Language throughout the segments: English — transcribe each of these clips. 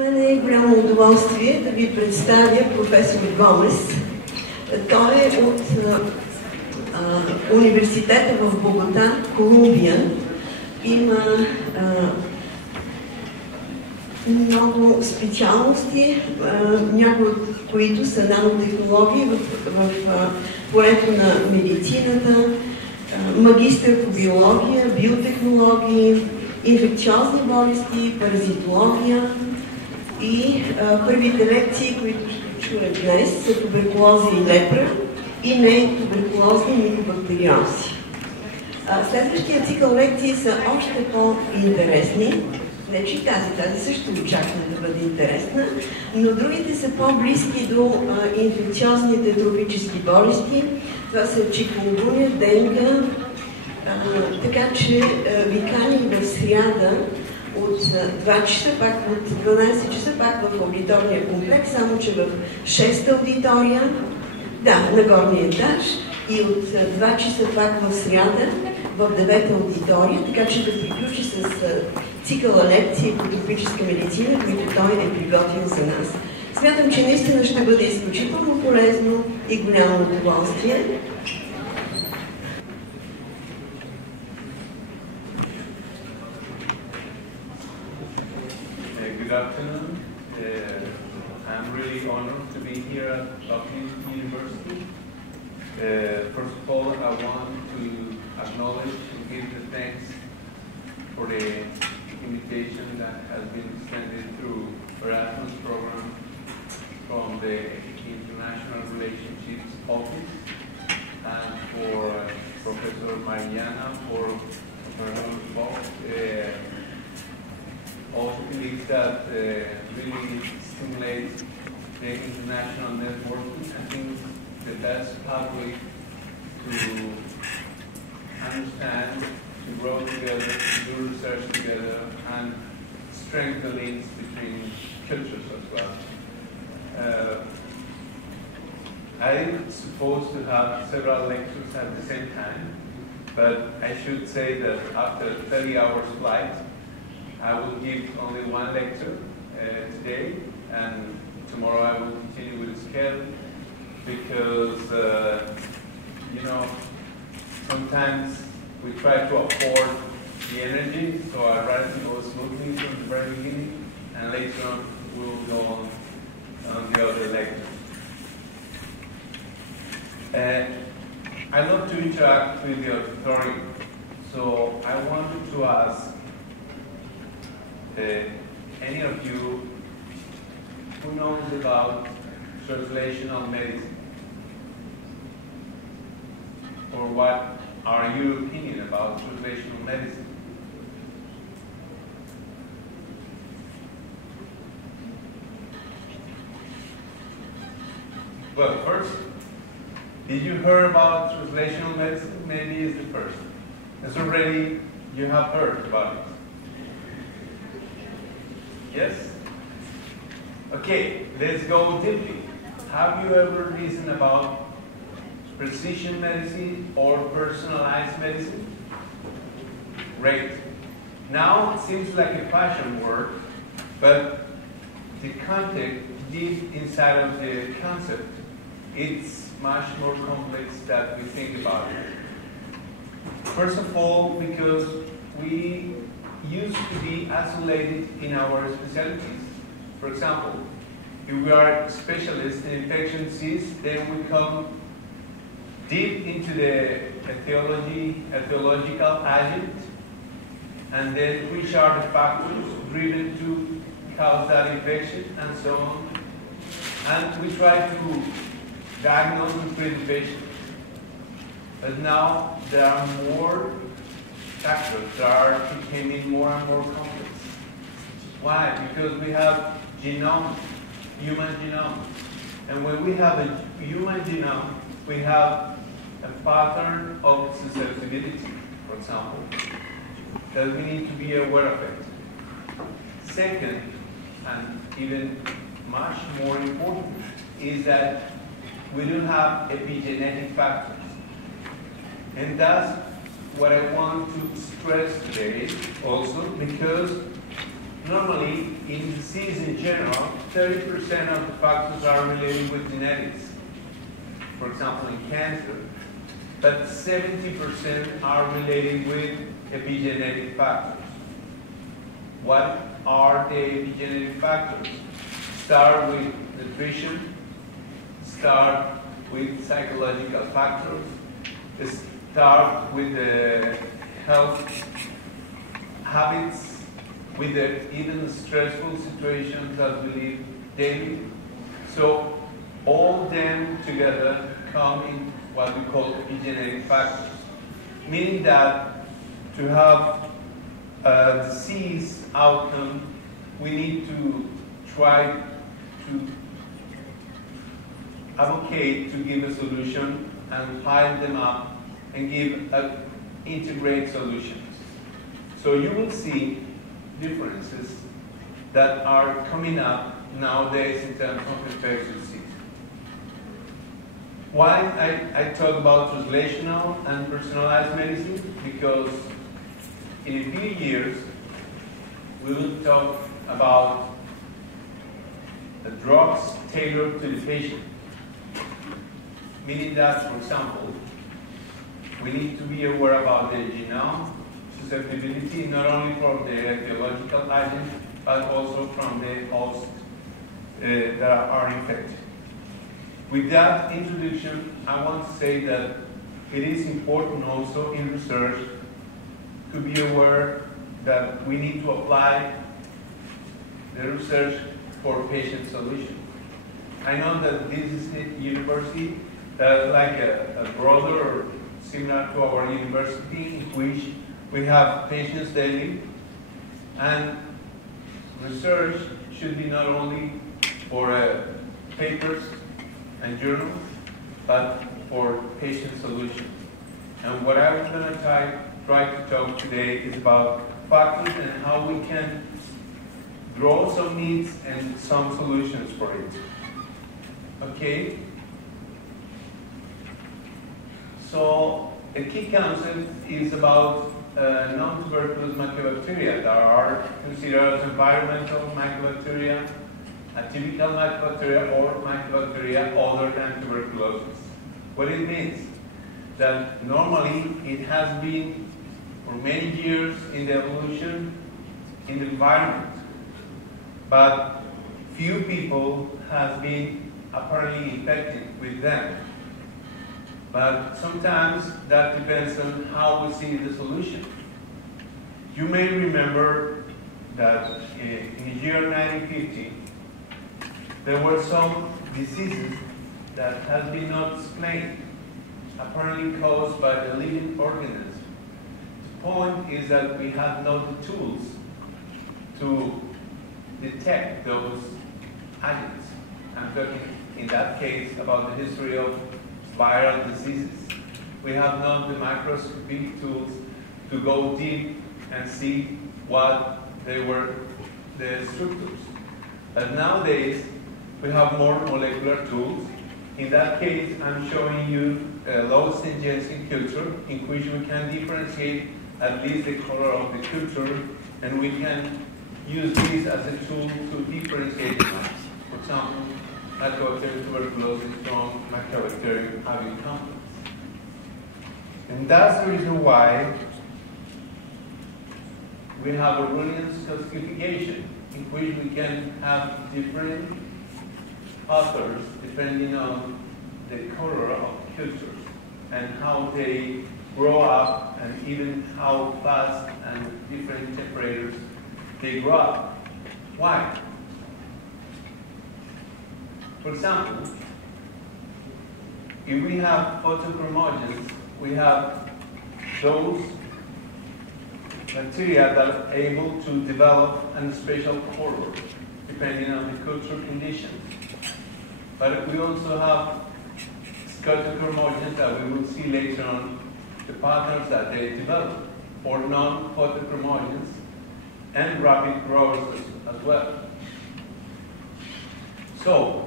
мен е голямо удоволствие да ви представя професор Гомес. Той е от университета в Богота, Колумбия. Има много специалности, някои от които са нанотехнологии в полето на медицината, магистър по биология, биотехнологии, инфекциозни болести, паразитология и първите лекции, които ще чуем днес, са туберкулоза и лепра и нетуберкулозни микобактериози. Следващия цикъл лекции са още по-интересни. Не, че тази също очаквам да бъде интересна, но другите са по-близки до инфекциозните тропически болести. Това са чикунгуня, денга, така че ви каним в сряда от 2 часа, пак от 12 часа, пак в аудиторния комплекс, само че в 6-та аудитория, на горния етаж, и от 2 часа пак в сряда в 9-та аудитория, така че да приключи с цикъла лекции по тропическа медицина, които той е приготвил за нас. Смятам, че наистина ще бъде изключително полезно и голямо удоволствие. Good afternoon. I'm really honored to be here at Dublin University. First of all, I want to acknowledge and give the thanks for the invitation that has been extended through Erasmus program from the International Relationships Office, and for Professor Mariana for her talk. Also believes that really stimulates the international networking. I think the best pathway to understand, to grow together, to do research together, and strengthen the links between cultures as well. I'm supposed to have several lectures at the same time, but I should say that after 30 hours flight, I will give only one lecture today, and tomorrow I will continue with the schedule, because sometimes we try to afford the energy, so I'd rather go smoothly from the very beginning, and later on we'll go on the other lectures. I love to interact with the auditorium, so I wanted to ask any of you who knows about translational medicine, or what are your opinion about translational medicine? Well, first, did you hear about translational medicine? Maybe it's the first. As already you have heard about it. Yes? Okay, let's go deeply. Have you ever listened about precision medicine or personalized medicine? Great. Now it seems like a fashion word, but the context deep inside of the concept, it's much more complex than we think about it. First of all, because we used to be isolated in our specialties. For example, if we are specialists in infectious disease, then we come deep into the etiological agent, and then which are the factors driven to cause that infection, and so on. And we try to diagnose and treat the patient. But now there are more factors that are becoming more and more complex. Why? Because we have genome, human genome. And when we have a human genome, we have a pattern of susceptibility, for example, that we need to be aware of it. Second, and even much more important, is that we don't have epigenetic factors. And that's what I want to stress today also, because normally, in disease in general, 30% of the factors are related with genetics. For example, in cancer. But 70% are related with epigenetic factors. What are the epigenetic factors? Start with nutrition, start with psychological factors, start with the health habits, with the even stressful situations that we live daily. So all them together come in what we call epigenetic factors, meaning that to have a disease outcome, we need to try to advocate to give a solution and pile them up and give integrate solutions. So you will see differences that are coming up nowadays in terms of infectious disease. Why I talk about translational and personalized medicine? Because in a few years, we will talk about the drugs tailored to the patient. Meaning that, for example, we need to be aware about the genome susceptibility, not only from the etiological agent, but also from the host that are infected. With that introduction, I want to say that it is important also in research to be aware that we need to apply the research for patient solution. I know that this is a university that is like a brother or similar to our university in which we have patients daily, and research should be not only for papers and journals, but for patient solutions. And what I'm going to try to talk today is about factors and how we can draw some needs and some solutions for it. Okay? So a key concept is about non-tuberculous mycobacteria that are considered as environmental mycobacteria, atypical mycobacteria, or mycobacteria other than tuberculosis. What it means? That normally it has been for many years in the evolution in the environment, but few people have been apparently infected with them. But sometimes that depends on how we see the solution. You may remember that in the year 1950, there were some diseases that have been not explained, apparently caused by the living organism. The point is that we had not the tools to detect those agents. I'm talking in that case about the history of viral diseases. We have not the microscopic tools to go deep and see what they were, the structures. But nowadays, we have more molecular tools. In that case, I'm showing you a low stringency culture in which we can differentiate at least the color of the culture, and we can use this as a tool to differentiate types. For example, Mycobacterium tuberculosis from Mycobacterium avium complex. And that's the reason why we have a RUNYOU'N'S classification in which we can have different authors depending on the color of cultures and how they grow up and even how fast and different temperatures they grow up. Why? For example, if we have photochromogens, we have those bacteria that are able to develop a special color depending on the cultural conditions. But we also have scotochromogens that we will see later on, the patterns that they develop, or non-photochromogens, and rapid growers as well. So,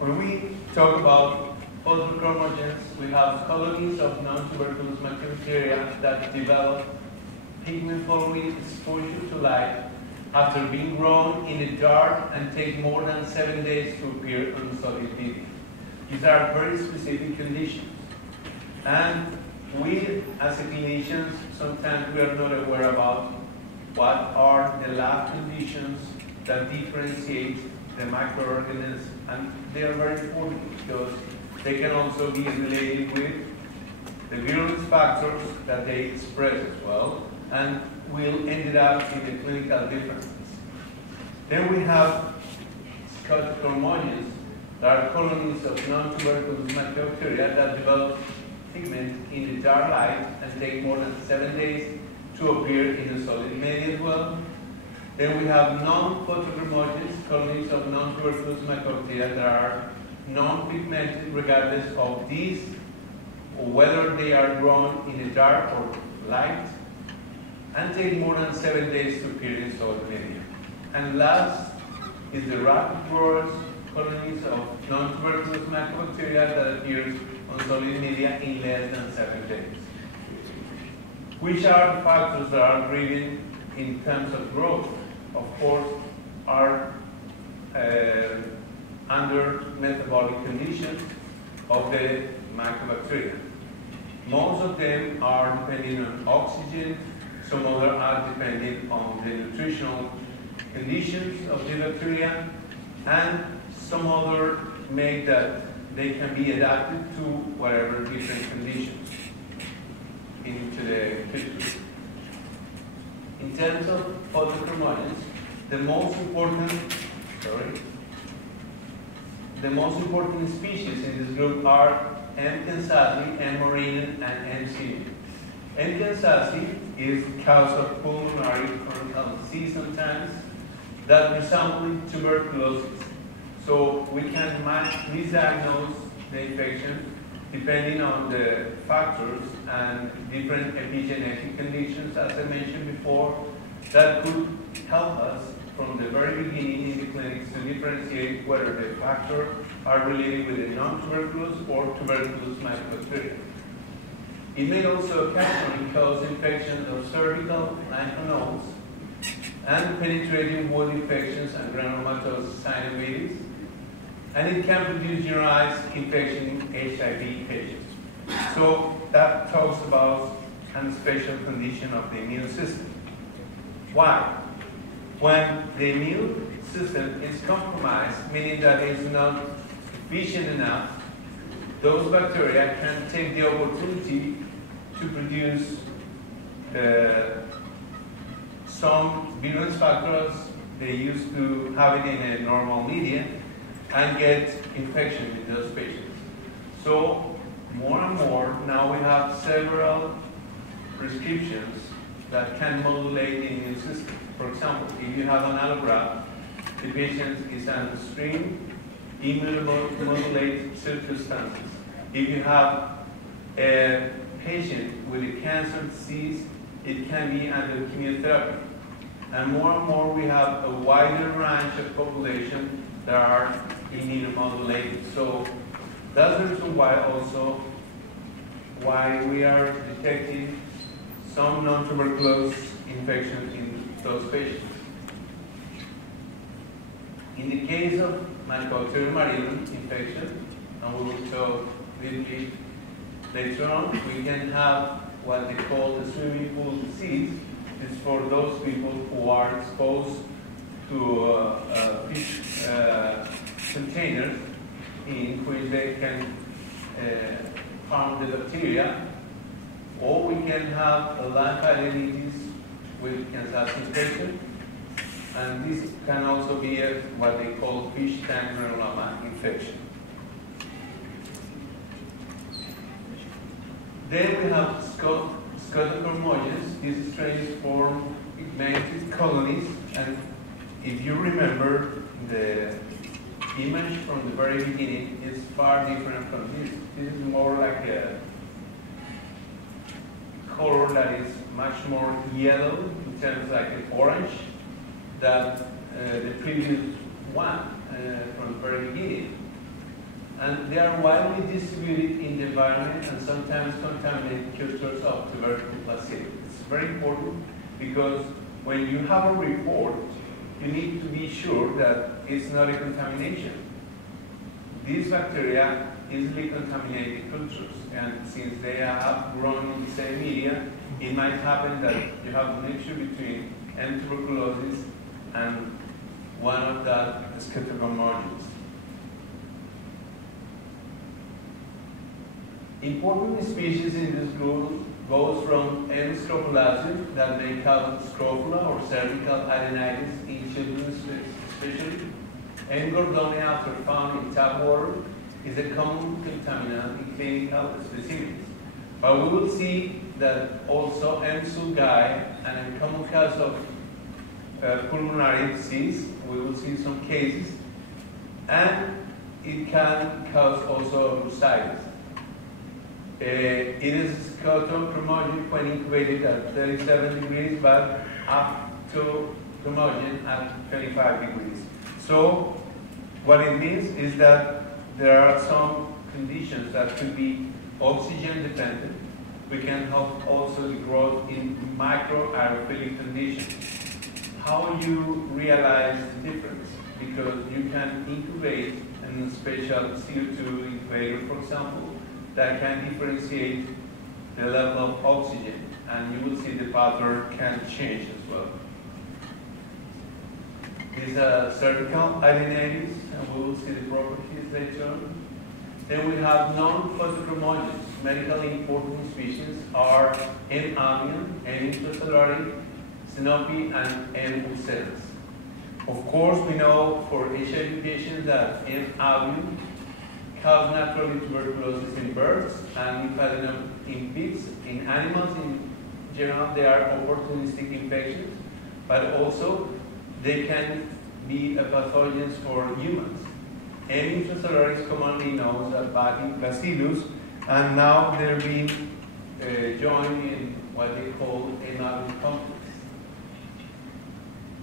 when we talk about photochromogens, we have colonies of non-tuberculous mycobacteria that develop pigment following exposure to light after being grown in a jar and take more than 7 days to appear on solid media. These are very specific conditions. And we, as clinicians, sometimes we are not aware about what are the lab conditions that differentiate the microorganisms. And they are very important because they can also be related with the virulence factors that they express as well, and will end up in the clinical differences. Then we have Scotophromonians, that are colonies of non-tuberculous mycobacteria that develop pigment in the jar light and take more than 7 days to appear in the solid media as well. Then we have non-photochromogens, colonies of non-tuberculous mycobacteria that are non-pigmented regardless of these, or whether they are grown in a jar or light, and take more than 7 days to appear in solid media. And last is the rapid growers, colonies of non-tuberculous mycobacteria that appears on solid media in less than 7 days. Which are the factors that are driven in terms of growth? Of course, are under metabolic conditions of the mycobacteria. Most of them are depending on oxygen, some other are depending on the nutritional conditions of the bacteria, and some other make that they can be adapted to whatever different conditions into the culture. In terms of photochromogens, the most important species in this group are M. kansasi, M. morinum, and M. cilium. M. kansasi is cause of pulmonary chronic disease sometimes that resemble tuberculosis. So we can misdiagnose the infection depending on the factors and different epigenetic conditions, as I mentioned before, that could help us from the very beginning in the clinics to differentiate whether the factors are related with the non-tuberculous or tuberculous mycobacteria. It may also occasionally cause infections of cervical lymph nodes and penetrating wound infections and granulomatosis synovitis, and it can produce generalized infection in HIV patients. So that talks about a special condition of the immune system. Why? When the immune system is compromised, meaning that it's not efficient enough, those bacteria can take the opportunity to produce some virulence factors they used to have it in a normal media and get infection in those patients. So more and more, now we have several prescriptions that can modulate the immune system. For example, if you have an allograft, the patient is on extreme immunomodulated circumstances. If you have a patient with a cancer disease, it can be under chemotherapy. And more we have a wider range of population that are immunomodulated. So that's the reason why also we are detecting some non-tuberculous infection in those patients. In the case of Mycobacterium marinum infection, and we will talk briefly later on, we can have what they call the swimming pool disease. It's for those people who are exposed to fish containers in which they can harm the bacteria, or we can have a lymphadenopathy with kansas infection, and this can also be what they call fish tank granuloma infection. Then we have Scotophromonians. These strains form pigmented colonies, and if you remember the image from the very beginning, is far different from this. This is more like a color that is much more yellow, in terms like an orange, than the previous one from the very beginning. And they are widely distributed in the environment and sometimes contaminate cultures of tuberculosis. It's very important because when you have a report you need to be sure that it's not a contamination. These bacteria easily contaminate the cultures, and since they have grown in the same media, it might happen that you have a mixture between tuberculosis and one of the non-photochromogens. Important species in this group goes from M. scrofulacea that may cause scrofula or cervical adenitis in children especially. M. gordonii, after found in tap water, is a common contaminant in clinical specimens. But we will see that also M. sulgi, and a common cause of pulmonary disease, we will see some cases, and it can cause also bursitis. It is photochromogen when incubated at 37 degrees, but up to chromogen at 25 degrees. So what it means is that there are some conditions that could be oxygen dependent. We can help also the growth in microaerophilic conditions. How you realize the difference? Because you can incubate in a special CO2 incubator, for example, that can differentiate the level of oxygen, and you will see the pattern can change as well. These are cervical adenitis, and we will see the properties later on. Then we have non-photochromogens. Medically important species are M. avium, M. intracellular, Sinopi, and M. ulceris. Of course, we know for HIV patients that M. avium cause naturally tuberculosis in birds and lymphadenum in pigs. In animals, in general, they are opportunistic infections, but also they can be pathogens for humans. M. intracellular is commonly known as bacillus, and now they're being joined in what they call M. avium complex.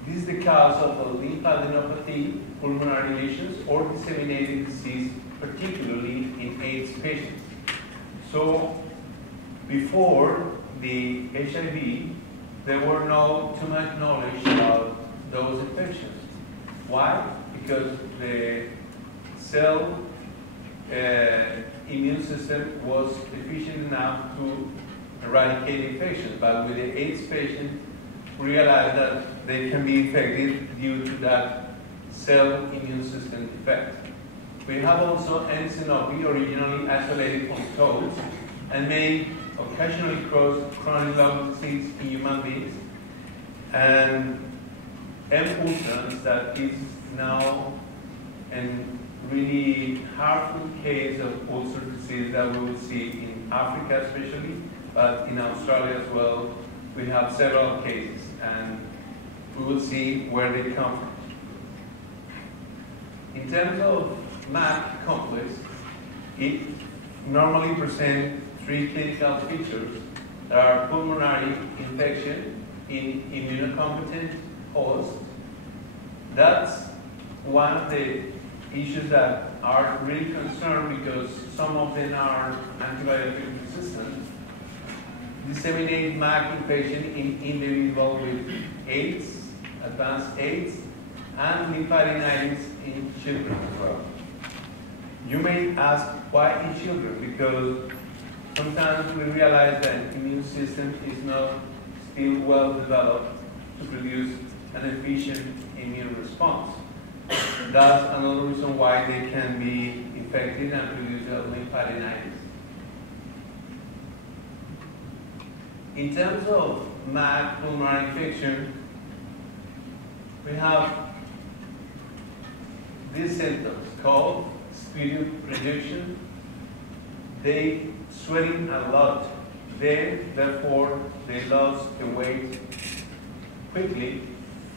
This is the cause of lymphadenopathy, pulmonary lesions, or disseminated disease, particularly in AIDS patients. So before the HIV, there were no too much knowledge about those infections. Why? Because the cell immune system was efficient enough to eradicate infections. But with the AIDS patient, we realized that they can be infected due to that cell immune system defect. We have also M. Sinopi, originally isolated from toads, and may occasionally cause chronic lung disease in human beings. And M. ulcerans, that is now a really harmful case of ulcer disease that we will see in Africa especially, but in Australia as well. We have several cases, and we will see where they come from. In terms of MAC complex, it normally presents three clinical features. There are pulmonary infection in immunocompetent hosts. That's one of the issues that are really concerned because some of them are antibiotic resistant. Disseminate MAC infection in individuals with AIDS, advanced AIDS, and lymphadenitis in children as well. You may ask, why in children? Because sometimes we realize that the immune system is not still well developed to produce an efficient immune response. That's another reason why they can be infected and produce lymphadenitis. In terms of MAC pulmonary infection, we have these symptoms called sputum reduction. They sweating a lot. Therefore, they lose the weight quickly.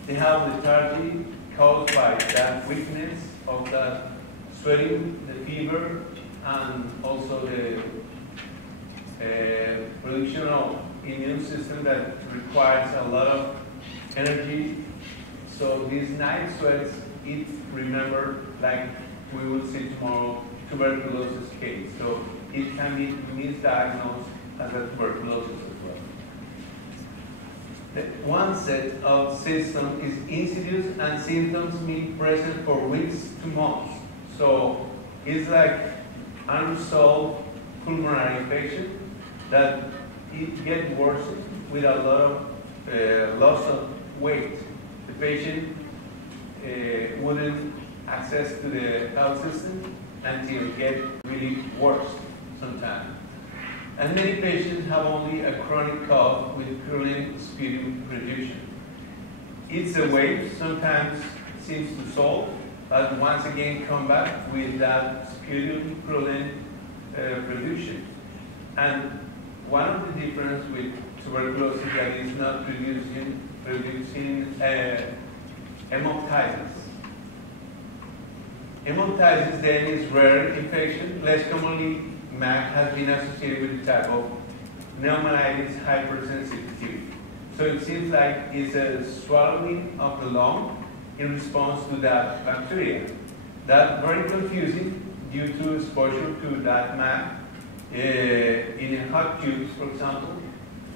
They have lethargy caused by that weakness of that sweating, the fever, and also the production of immune system that requires a lot of energy. So these night sweats, it remember, like we will see tomorrow, tuberculosis case. So it can be misdiagnosed as a tuberculosis as well. one set of systems is insidious and symptoms being present for weeks to months. So it's like unresolved pulmonary infection that it gets worse with a lot of loss of weight. The patient wouldn't access to the health system until it gets really worse sometimes. And many patients have only a chronic cough with purulent sputum production. It's a wave, sometimes seems to solve, but once again come back with that sputum purulent production. And one of the differences with tuberculosis that is not producing hemoptysis. Hemoptysis then is rare infection. Less commonly, MAC has been associated with the type of pneumonitis hypersensitivity. So it seems like it's a swallowing of the lung in response to that bacteria. That's very confusing due to exposure to that MAC in a hot tubes, for example,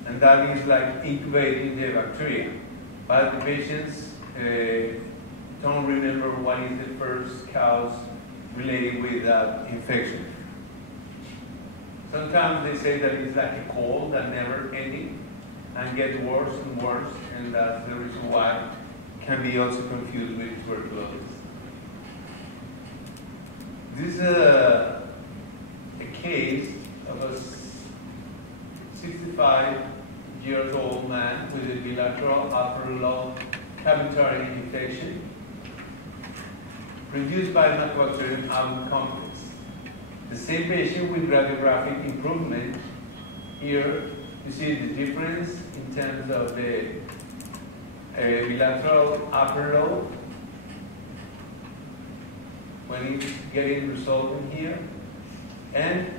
and that is like incubating the bacteria. But the patients don't remember what is the first cause related with that infection. Sometimes they say that it's like a cold that never ending and gets worse and worse, and that's the reason why it can be also confused with tuberculosis. This is a case of a 65-year-old man with a bilateral upper lobe cavitary infection produced by Mycobacterium complex. The same patient with radiographic improvement. Here you see the difference in terms of the bilateral upper lobe when it's getting resolved in here, and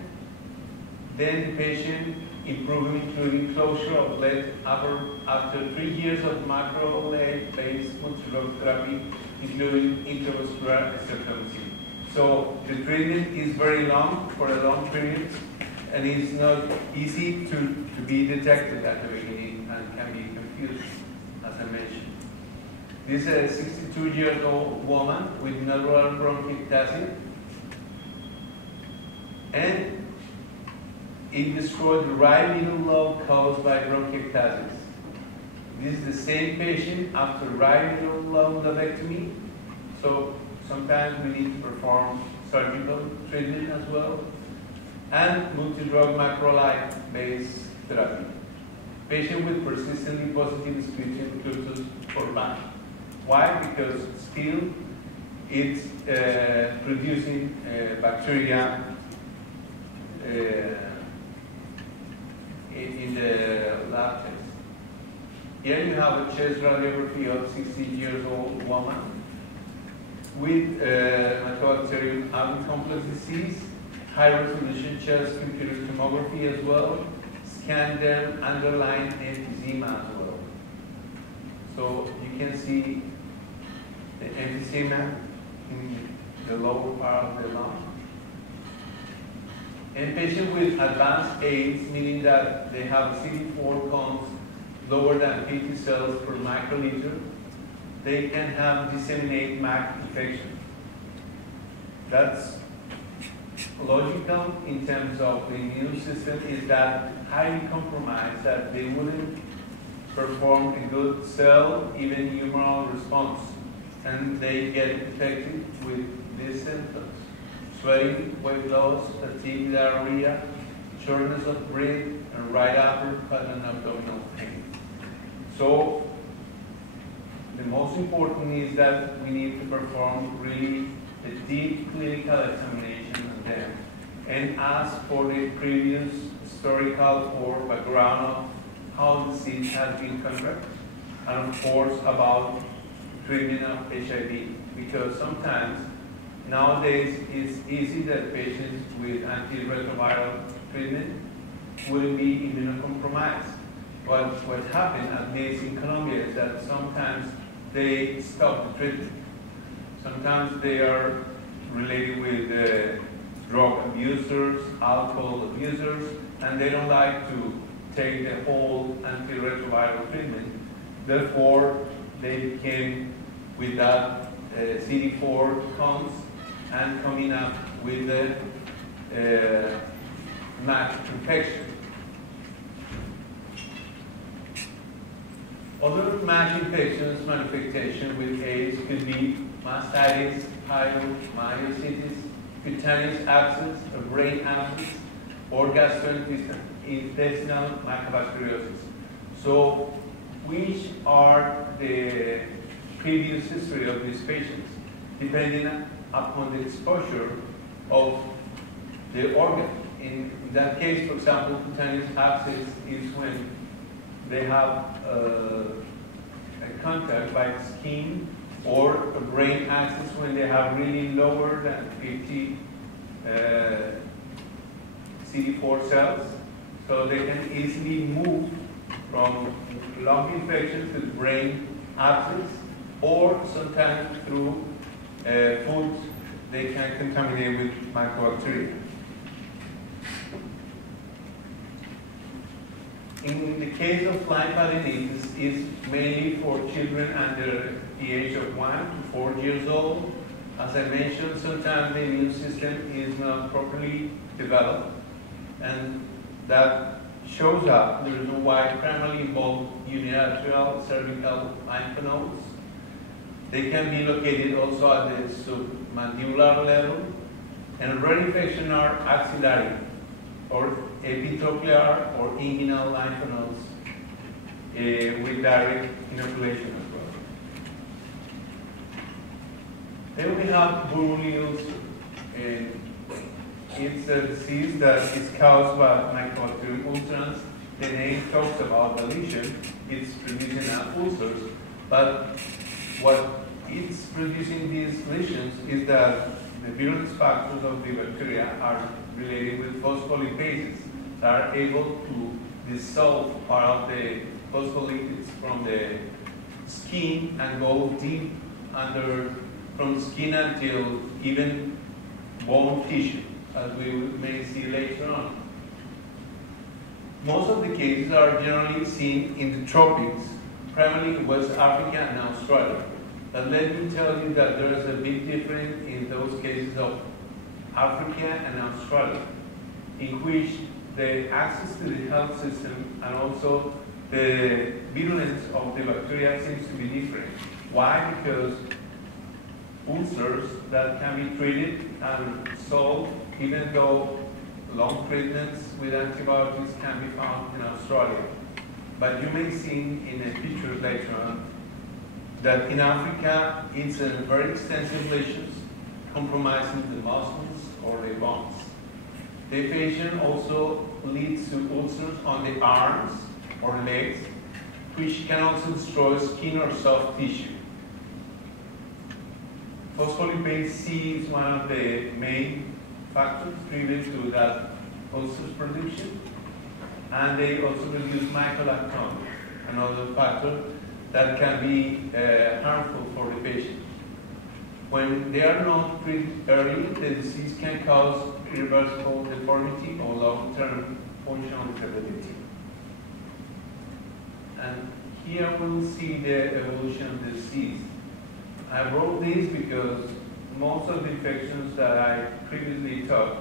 then the patient improving including closure of lead after 3 years of macrolide-based multi-drug therapy, including intravascular streptomycin. So the treatment is very long, for a long period, and it's not easy to be detected at the beginning and can be confused, as I mentioned. This is a 62-year-old woman with neural bronchiectasis, and it destroyed the right middle lobe caused by bronchiectasis. This is the same patient after right middle lobe lobectomy, so sometimes we need to perform surgical treatment as well, and multi-drug macrolide-based therapy. Patient with persistently positive sputum cultures for MAC. Why? Because still it's producing bacteria in the lab test. Here you have a chest radiography of 60-year-old woman with Mycobacterium complex disease, high-resolution chest computer tomography as well, scan them underlying emphysema as well. So you can see the emphysema in the lower part of the lung. And patients with advanced AIDS, meaning that they have CD4 counts lower than 50 cells per microliter, they can have disseminated MAC infection. That's logical in terms of the immune system, is that highly compromised, that they wouldn't perform a good cell, even humoral response, and they get infected with these symptoms: sweating, weight loss, fatigue, diarrhea, shortness of breath, and right upper and abdominal pain. So the most important is that we need to perform really a deep clinical examination of them and ask for the previous historical or background of how the disease has been contracted, and of course about treatment of HIV, because sometimes nowadays it's easy that patients with antiretroviral treatment will be immunocompromised. But what happened, at least in Colombia, is that sometimes they stop the treatment. Sometimes they are related with drug abusers, alcohol abusers, and they don't like to take the whole antiretroviral treatment, therefore they became with that CD4 counts and coming up with the MAC infection. Other MAC infections manifestation with AIDS could be mastitis, pyelomyositis, cutaneous abscess, or brain abscess, or gastrointestinal mycobacteriosis. So, which are the previous history of these patients, depending upon the exposure of the organ. In that case, for example, cutaneous abscess is when they have a contact by the skin, or a brain abscess when they have really lower than 50 CD4 cells, so they can easily move from lung infection to brain abscess, or sometimes through food they can contaminate with mycobacteria. In the case of lymphadenitis, it's mainly for children under the age of 1 to 4 years old. As I mentioned, sometimes the immune system is not properly developed, and that shows up the reason why primarily involved unilateral cervical lymph nodes. They can be located also at the submandibular level, and rare infections are axillary or epitrochlear or inguinal lymph nodes with direct inoculation as well. Then we have Buruli ulcer. It's a disease that is caused by Mycobacterium ulcerans. The name talks about the lesion. It's producing ulcers, but what it's producing these lesions is that the virulence factors of the bacteria are related with phospholipases that are able to dissolve part of the phospholipids from the skin and go deep under from the skin until even bone tissue, as we may see later on. Most of the cases are generally seen in the tropics, primarily in West Africa and Australia. But let me tell you that there is a big difference in those cases of Africa and Australia, in which the access to the health system and also the virulence of the bacteria seems to be different. Why? Because ulcers that can be treated and solved, even though long treatments with antibiotics can be found in Australia. But you may see in the pictures later on that in Africa it's a very extensive lesions compromising the muscles or the bones. The patient also leads to ulcers on the arms or legs, which can also destroy skin or soft tissue. Phospholipase C is one of the main factors driven to that ulcer production, and they also reduce mycolactone, another factor that can be harmful for the patient. When they are not treated early, the disease can cause irreversible deformity or long-term functional disability. And here we'll see the evolution of the disease. I wrote this because most of the infections that I previously taught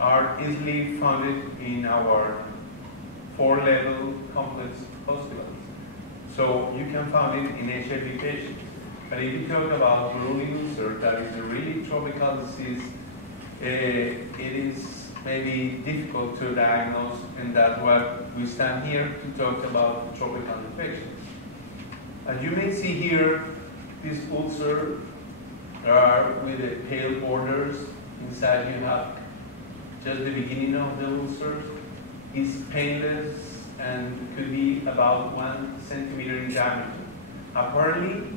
are easily found in our 4-level complex hospitals. So you can find it in HIV patients. But if you talk about Buruli ulcer, that is a really tropical disease, it is maybe difficult to diagnose, and that's what we stand here to talk about tropical infections. As you may see here, this ulcer are with the pale borders. Inside you have just the beginning of the ulcer. It's painless and could be about 1 centimeter in diameter. Apparently,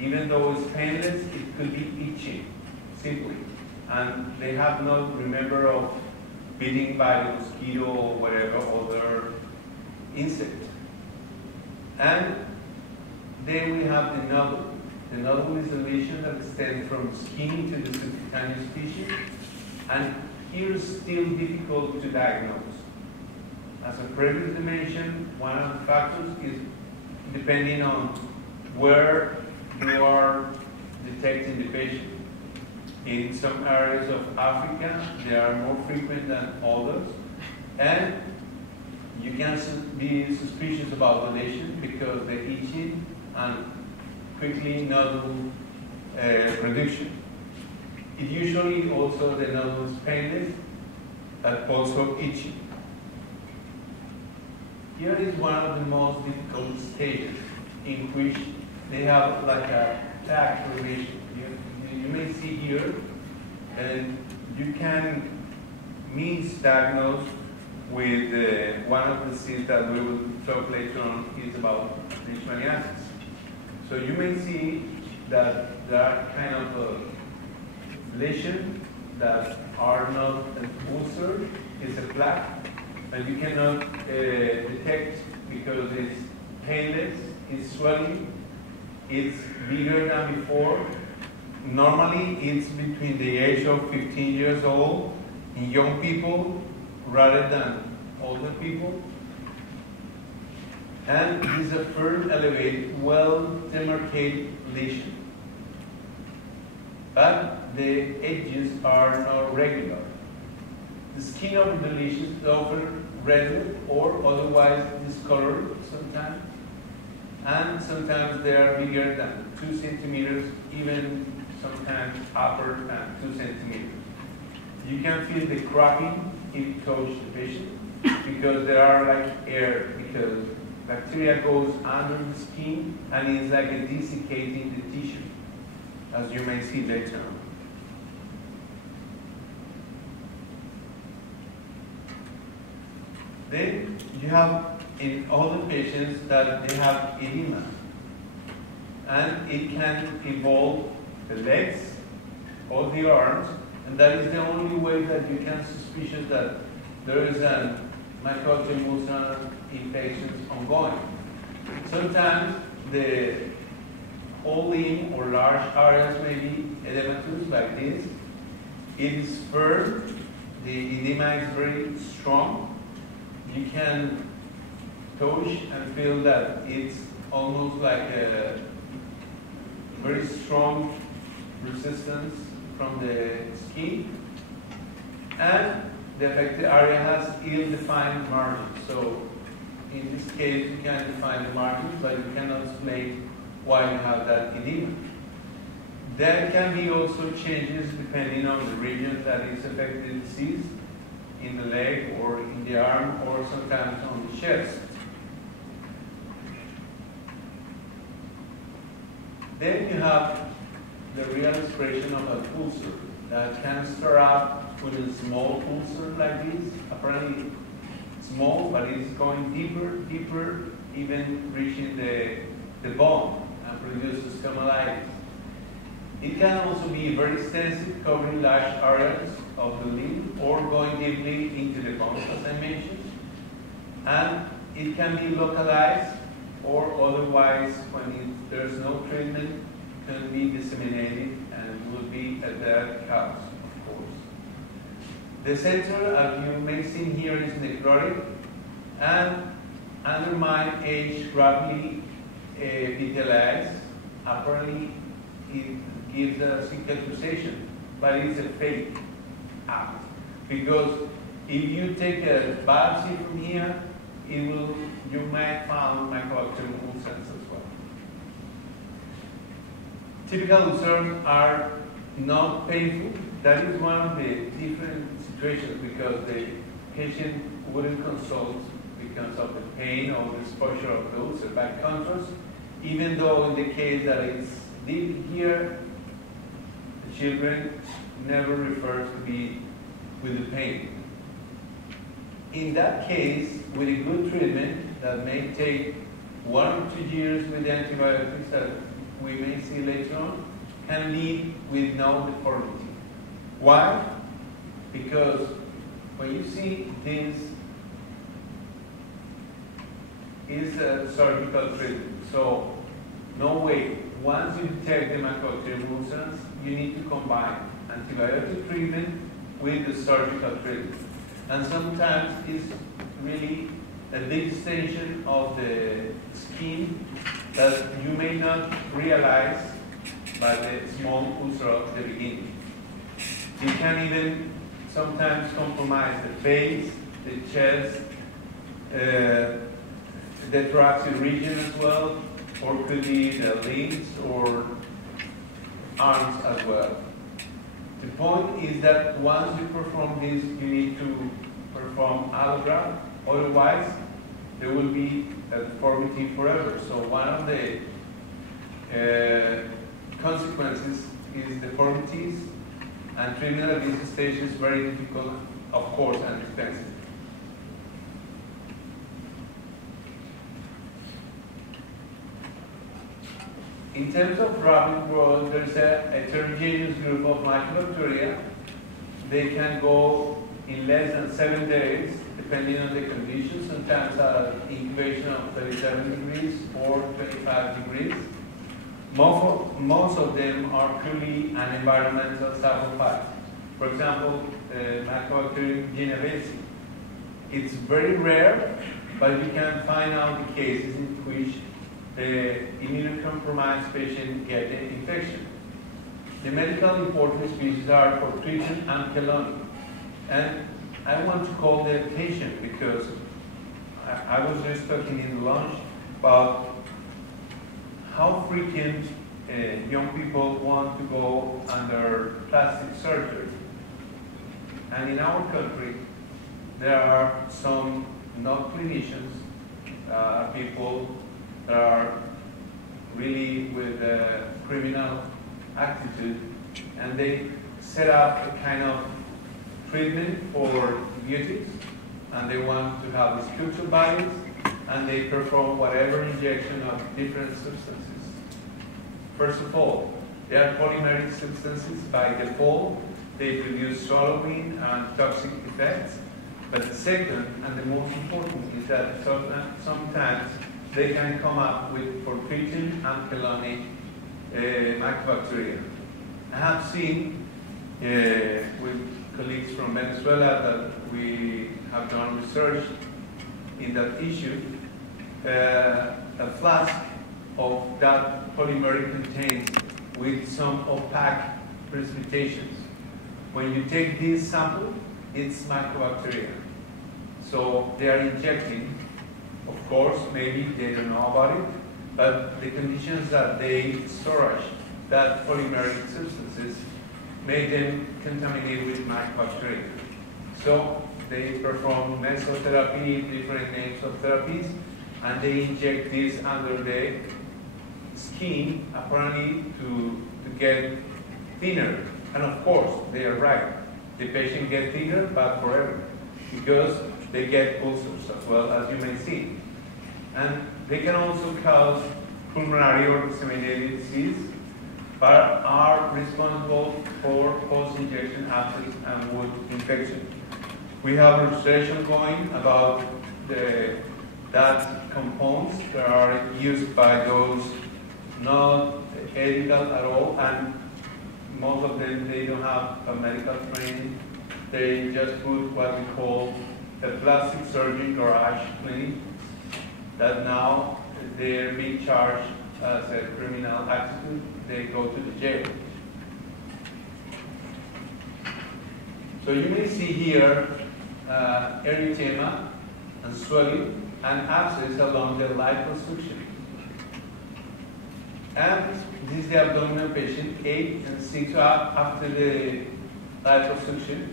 even though it's painless, it could be itching, simply. And they have no remember of bitten by the mosquito or whatever other insect. And then we have the nodule. The nodule is a lesion that extends from skin to the subcutaneous tissue, and here is still difficult to diagnose. As I previously mentioned, one of the factors is depending on where you are detecting the patient. In some areas of Africa, they are more frequent than others, and you can be suspicious about the lesion because they're itching and quickly nodule reduction. It usually also the nodule is painless, but also itching. Here is one of the most difficult stages in which they have like a tag formation. You may see here, and you can misdiagnose with one of the diseases that we will talk later on is about leishmaniasis. So you may see that there are kind of lesions that are not an ulcer, it's a plaque, and you cannot detect because it's painless, it's swelling, it's bigger than before. Normally, it's between the age of 15 years old in young people rather than older people. And this is a firm, elevated, well-demarcated lesion. But the edges are not regular. The skin of the lesion is often reddened or otherwise discolored sometimes. And sometimes they are bigger than 2 centimeters, even sometimes upper than 2 centimeters. You can feel the cracking if you touch the patient because there are like air, because bacteria goes under the skin and it's like a desiccating the tissue, as you may see later on. Then you have in all the patients that they have edema, and it can involve the legs or the arms, and that is the only way that you can suspicious that there is a Mycobacterial infections ongoing. Sometimes the whole limb or large areas may be edematous like this. It is firm, the edema is very strong. You can touch and feel that it's almost like a very strong resistance from the skin, and the affected area has ill-defined margins. So in this case, you can define the margins, but you cannot explain why you have that edema. There can be also changes depending on the region that is affected disease, in the leg or in the arm or sometimes on the chest. Then you have the real expression of an ulcer that can start out with a small ulcer like this, apparently small, but it's going deeper, deeper, even reaching the bone and produces stomatitis. It can also be very extensive, covering large areas of the limb or going deeply into the bones, as I mentioned. And it can be localized or otherwise, when there's no treatment, can be disseminated and will be a dead cause, of course. The center, as you may see here, is necrotic and undermined age rapidly epithelialized. Apparently, it gives a cicatrization, but it's a fake act. Because if you take a biopsy from here, you might find mycobacterial ulcers as well. Typical ulcers are not painful. That is one of the different situations because the patient wouldn't consult because of the pain or the exposure of the ulcer. By contrast, even though in the case that it's deep here, the children never refers to be with the pain. In that case, with a good treatment that may take 1 or 2 years with antibiotics that we may see later on, can lead with no deformity. Why? Because when you see this is a surgical treatment. So no way. Once you detect the mycobacterial ulcers, you need to combine antibiotic treatment with the surgical treatment. And sometimes it's really a big extension of the skin that you may not realize by the small ulcer at the beginning. It can even sometimes compromise the face, the chest, the thoracic region as well, or could be the limbs or arms as well. The point is that once you perform this, you need to perform allograft, otherwise there will be a deformity forever. So one of the consequences is deformities, and treatment at this stage is very difficult, of course, and expensive. In terms of rapid growth, there's a heterogeneous group of mycobacteria. They can go in less than 7 days, depending on the conditions, sometimes at incubation of 37 degrees or 25 degrees. Most of them are purely an environmental saprophyte. For example, Mycobacterium genovesi. It's very rare, but you can find out the cases in which the immunocompromised patient get the infection. The medical important species are for Triton and Chelonic. And I want to call the patient because I was just talking in lunch about how frequent young people want to go under plastic surgery. And in our country, there are some not clinicians, people that are really with a criminal attitude, and they set up a kind of treatment for beauties, and they want to have sculptural bodies, and they perform whatever injection of different substances. First of all, they are polymeric substances by default. They produce swallowing and toxic effects. But the second, and the most important, is that sometimes they can come up with for Triton and Chelonic mycobacteria. I have seen with colleagues from Venezuela that we have done research in that issue. A flask of that polymer contains with some opaque precipitations. When you take this sample, it's mycobacteria. So they are injecting. Of course, maybe they don't know about it, but the conditions that they storage that polymeric substances make them contaminated with mycobacteria. So they perform mesotherapy, different names of therapies, and they inject this under the skin, apparently to get thinner. And of course, they are right. The patient gets thinner, but forever, because they get ulcers as well, as you may see. And they can also cause pulmonary or disseminated disease, but are responsible for post-injection abscess and wound infection. We have registration going about that compounds that are used by those not ethical at all, and most of them, they don't have a medical training. They just put what we call a plastic surgery garage clinic, that now they're being charged as a criminal attitude. They go to the jail. So you may see here erythema and swelling and abscess along the liposuction. And this is the abdominal patient, 8 and 6 after the liposuction.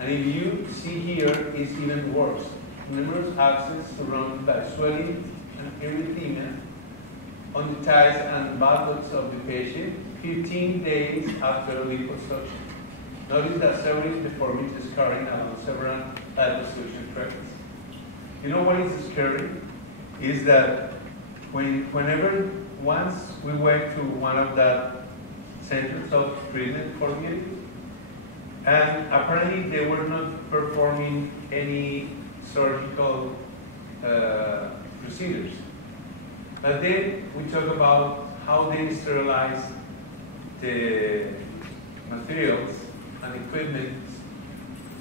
And if you see here, it's even worse. Numerous abscesses surrounded by swelling and erythema on the thighs and buttocks of the patient 15 days after liposuction. Notice that several deformities carrying along several liposuction tracts. You know what is scary? Is that once we went to one of the centers of treatment for beauty, and apparently they were not performing any surgical procedures. But then we talk about how they sterilize the materials and equipment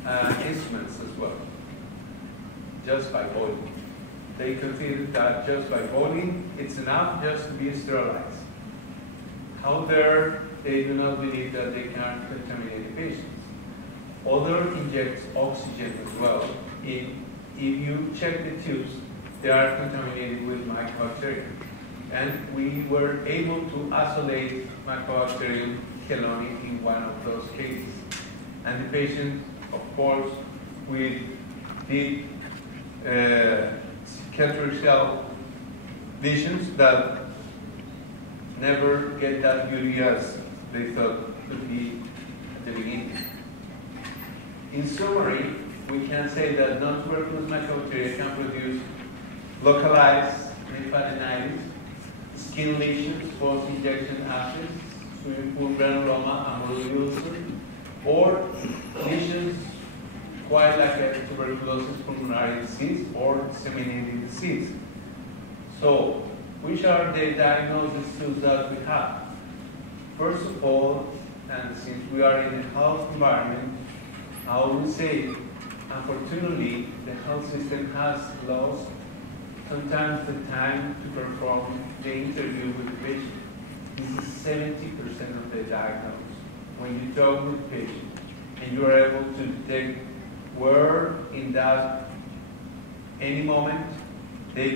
and instruments as well, just by oil. they consider that just by boiling, it's enough just to be sterilized. However, they do not believe that they can contaminate the patients. Others inject oxygen as well. If you check the tubes, they are contaminated with mycobacterium. And we were able to isolate Mycobacterium heloni in one of those cases. And the patient, of course, with deep cicatricial lesions that never get that beauty as they thought could be at the beginning. In summary, we can say that non-tuberculous mycobacteria can produce localized lymphadenitis, skin lesions, post-injection abscess, swimming pool granuloma, and Buruli ulcer, or lesions quite like a tuberculosis pulmonary disease or disseminated disease. So, which are the diagnosis tools that we have? First of all, and since we are in a health environment, I will say, unfortunately, the health system has lost sometimes the time to perform the interview with the patient. This is 70% of the diagnosis. When you talk with the patient and you are able to detect where in that any moment they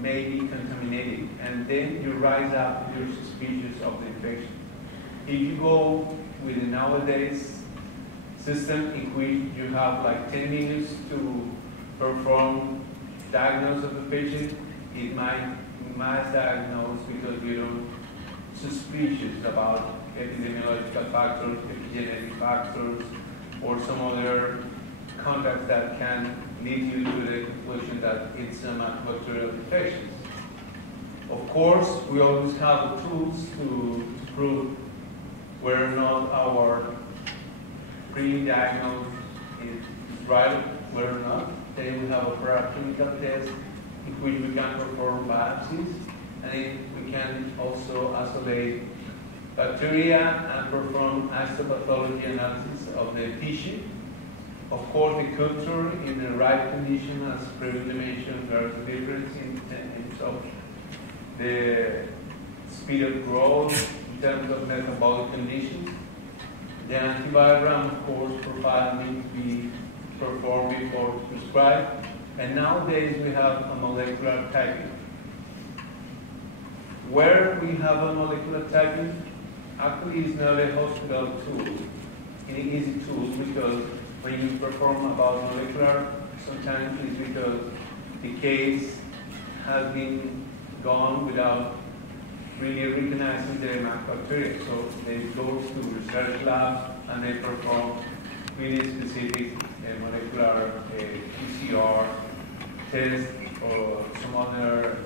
may be contaminated, and then you rise up, you're suspicious of the infection. If you go with the nowadays system in which you have like 10 minutes to perform diagnosis of the patient, it might misdiagnose because you don't suspicious about epidemiological factors, epigenetic factors, or some other contacts that can lead you to the conclusion that it's a mycobacterial infection. Of course, we always have the tools to prove whether or not our pre-diagnosis is right, whether or not. Then we have a parachemical test in which we can perform biopsies, and we can also isolate bacteria and perform histopathology analysis of the tissue. Of course, the culture in the right condition, as previously mentioned, there's a difference in terms of the speed of growth, in terms of metabolic conditions. The antibiogram, of course, profile needs to be performed before prescribed. And nowadays we have a molecular typing. Where we have a molecular typing, actually is not a hospital tool. It is a tool because when you perform about molecular, sometimes it's because the case has been gone without really recognizing the mycobacteria. So they go to research labs and they perform really specific molecular PCR test or some other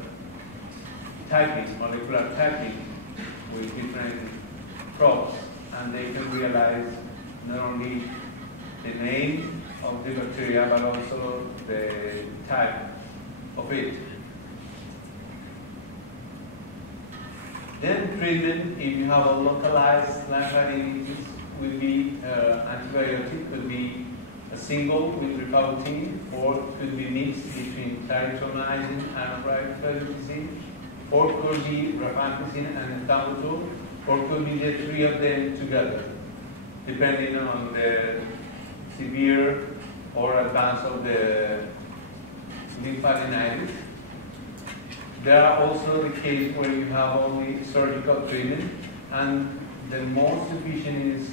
typing, molecular typing with different probes, and they can realize not only the name of the bacteria but also the type of it. Then treatment, if you have a localized lymphadenitis, will be antibiotic, could be a single with rifabutin, or could be mixed between clarithromycin and rifabutin, or could be rifampicin and ethambutol, or could be the three of them together, depending on the severe or advance of the lymphadenitis. There are also the case where you have only surgical treatment, and the most efficient is,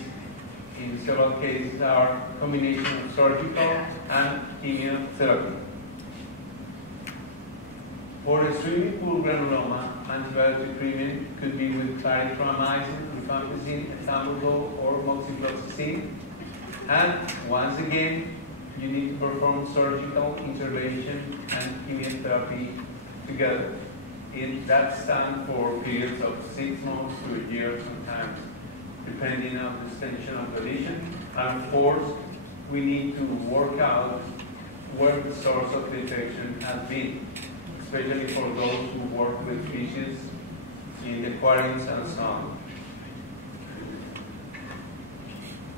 in several cases, are combination of surgical and chemotherapy. For a swimming pool granuloma, antibiotic treatment could be with clarithromycin, rifampicin, ethambutol, or moxifloxacin. And once again, you need to perform surgical intervention and chemotherapy together. That stands for periods of 6 months to a year sometimes, depending on the extension of the lesion. And of course, we need to work out where the source of the infection has been, especially for those who work with fishes in the aquariums and so on.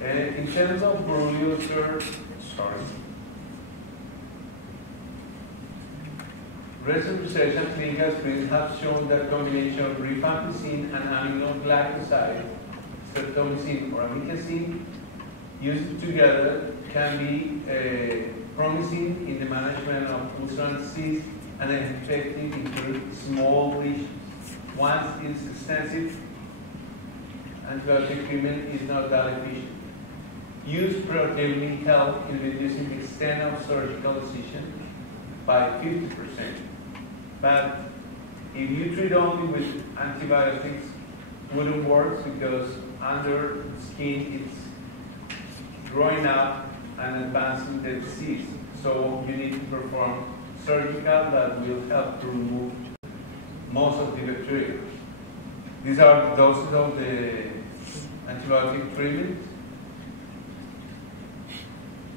In terms of Buruli ulcer, recent research and clinical experience have shown that combination of rifampicin and aminoglycoside, streptomycin or amikacin, used together can be promising in the management of ulcer disease and effective in small lesions. Once it's extensive, antibiotic treatment is not that efficient. Use proactively help in reducing the extent of surgical incision by 50%. But if you treat only with antibiotics, it wouldn't work because under the skin it's growing up and advancing the disease. So you need to perform surgical that will help to remove most of the bacteria. These are the doses of the antibiotic treatment.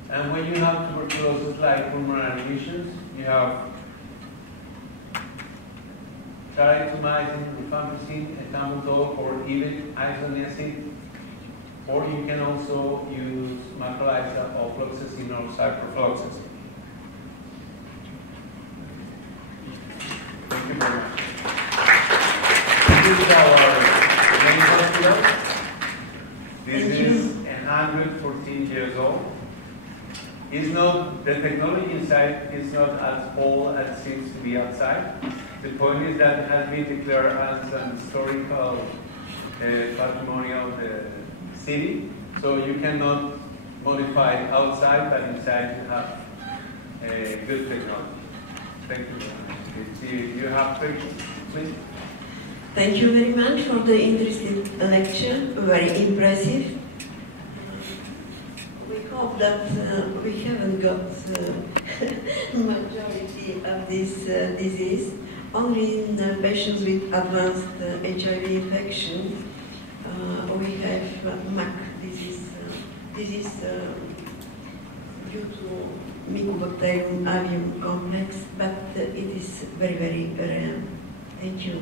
And when you have tuberculosis like pulmonary lesions, you have clarithromycin, rifampicin, ethambutol, or even isoniazid. Or you can also use macrolide or fluoxetine or ciprofloxacin. Thank you very much. This is our main hospital. This is 114 years old. It's not, the technology inside is not as old as it seems to be outside. The point is that it has been declared as an historical patrimony of the city, so you cannot modify it outside, but inside you have good technology. Thank you very much. If you have questions, please. Thank you very much for the interesting lecture, very impressive. We hope that we haven't got majority of this disease. Only in patients with advanced HIV infection, we have MAC disease. This is due to Mycobacterium avium complex, but it is very, very rare. Thank you.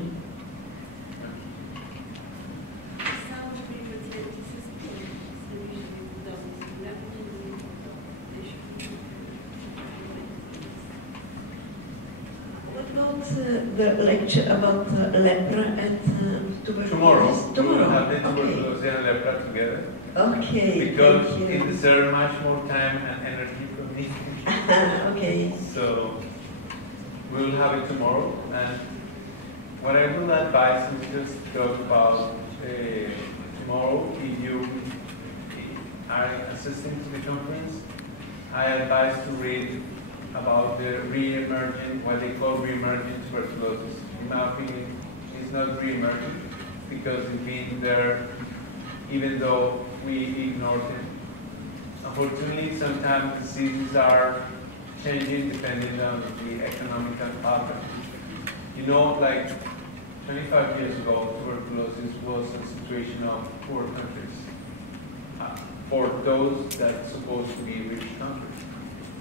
The lecture about lepra and tuberculosis? Tomorrow. We will have the tuberculosis and lepra together. Okay. Because it deserves much more time and energy from me. Okay. So we will have it tomorrow. And what I will advise is just talk about tomorrow. If you are assisting to the conference, I advise to read about the re-emergent, what they call re-emergent tuberculosis. In my opinion, it's not re-emergent because it's been there even though we ignore them. Unfortunately, sometimes diseases are changing depending on the economical pattern. You know, like 25 years ago, tuberculosis was a situation of poor countries for those that are supposed to be rich countries.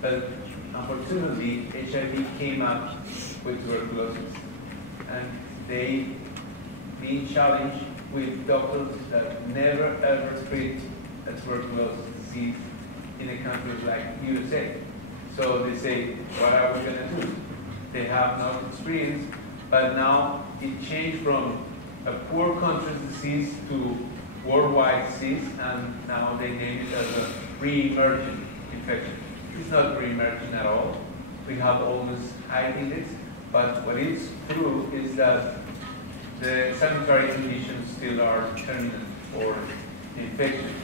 But unfortunately, HIV came up with tuberculosis, and they being challenged with doctors that never ever treat a tuberculosis disease in a country like USA. So they say, what are we going to do? They have no experience, but now it changed from a poor country's disease to worldwide disease, and now they name it as a re-emergent infection. It's not re-emerging at all. We have always high index, but what is true is that the sanitary conditions still are determinant for infection.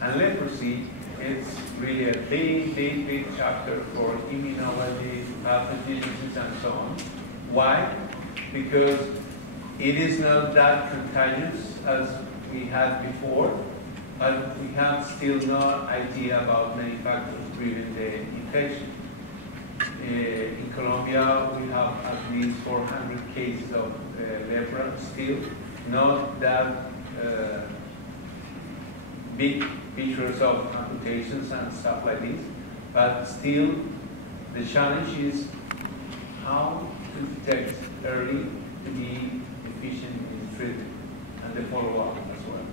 And leprosy is really a big chapter for immunology, pathogenesis, and so on. Why? Because it is not that contagious as we had before, but we have still no idea about many factors driving the infection. In Colombia, we have at least 400 cases of lepra still, not that big pictures of amputations and stuff like this, but still the challenge is how to detect early to be efficient in treatment and the follow-up as well.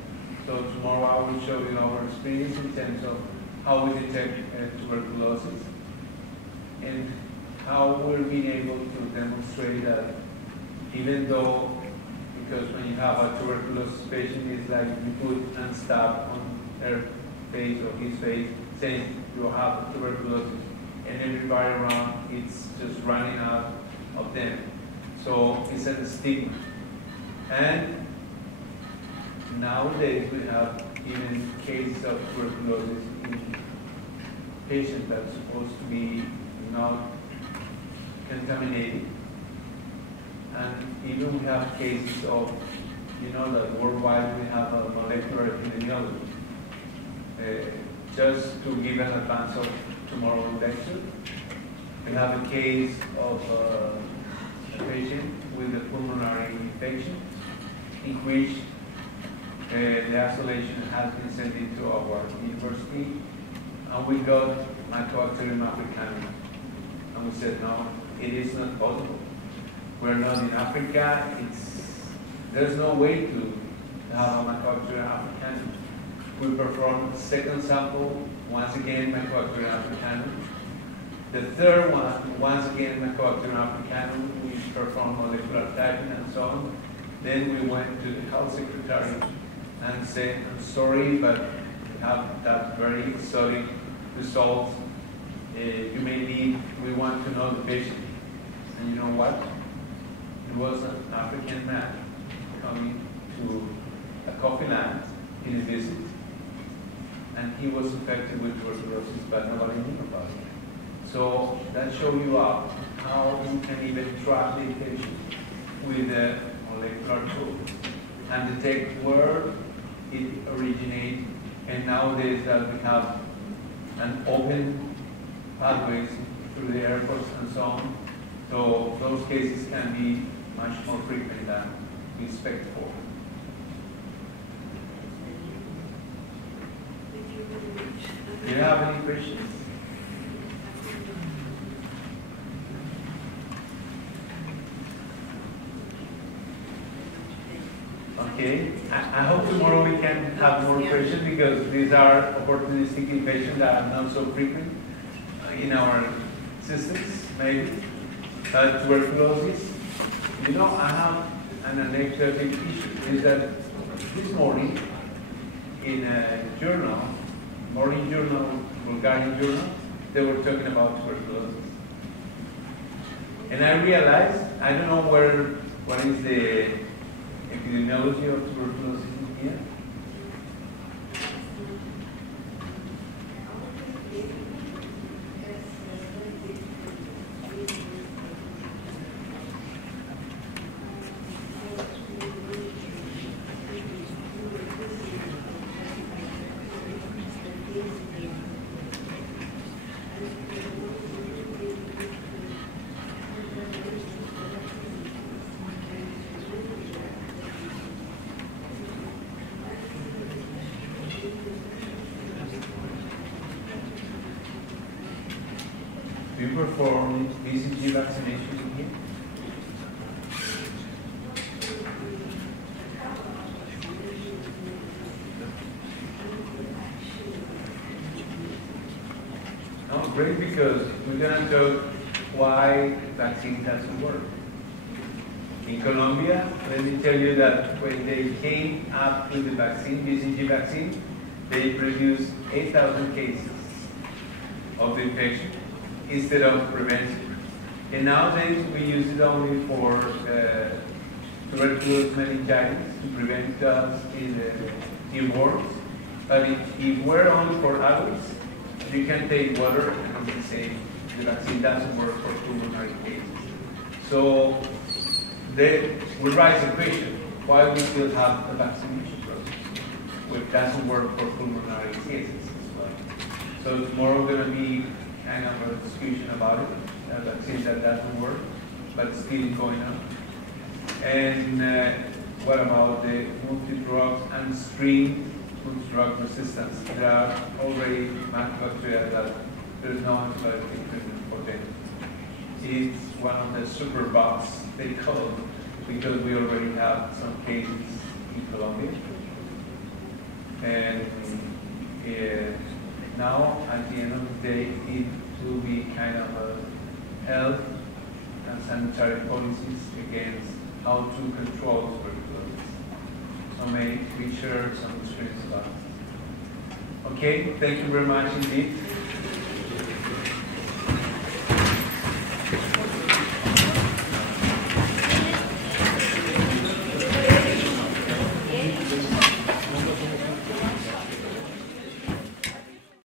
So tomorrow I will show you our experience in terms of how we detect tuberculosis. And how we're being able to demonstrate that even though, because when you have a tuberculosis patient, it's like you put and stab on their face or his face, saying you have tuberculosis, and everybody around, it's just running out of them. So it's a stigma. And nowadays we have even cases of tuberculosis in patients that's supposed to be not contaminated. And even we have cases of, you know, that worldwide we have a molecular epidemiology. Just to give an advance of tomorrow's lecture, we have a case of a patient with a pulmonary infection in which the isolation has been sent into our university, and we got Mycobacterium africanum. And we said, no, it is not possible. We're not in Africa. There's no way to have a Mycobacterium africanum. We performed a second sample, once again Mycobacterium africanum. The third one, once again Mycobacterium africanum. We performed molecular typing and so on. Then we went to the health secretary and said, I'm sorry, but we have that very exotic result. You may need, we want to know the patient. And you know what? It was an African man coming to a coffee land in a visit, and he was infected with tuberculosis, but nobody knew about it. So that shows you how you can even track the infection with a molecular tool and detect where it originates. And nowadays that we have an open pathways through the airports and so on, so those cases can be much more frequent than we expect for. Do you have any questions? Okay, I hope tomorrow we can have more questions, because these are opportunistic infections that are not so frequent in our systems, maybe. Tuberculosis. You know, I have an anecdotal issue, is that this morning in a journal, morning journal, Bulgarian journal, they were talking about tuberculosis. And I realized, I don't know what is the epidemiology of tuberculosis in here. Do you perform BCG vaccinations in here? No, great, because we're going to talk why vaccine doesn't work. In Colombia, let me tell you that when they came up with the vaccine, BCG vaccine, they produced 8,000 cases of the infection instead of prevention. And nowadays we use it only for tuberculosis meningitis to prevent in newborns. But if we're only for adults, you can take water and they say the vaccine doesn't work for pulmonary cases. So they would raise the question, why we still have the vaccination process, which doesn't work for pulmonary cases as well. So tomorrow we're going to be kind of a discussion about it, a vaccine that doesn't work, but still going on. And what about the multi-drug and stream multi-drug resistance? There are already mycobacteria that there's no antibiotic treatment for them. It's one of the super bugs, they call it, because we already have some cases in Colombia. And now, at the end of the day, it will be kind of a health and sanitary policies against how to control tuberculosis. So may we share some experience about it. Okay, thank you very much indeed.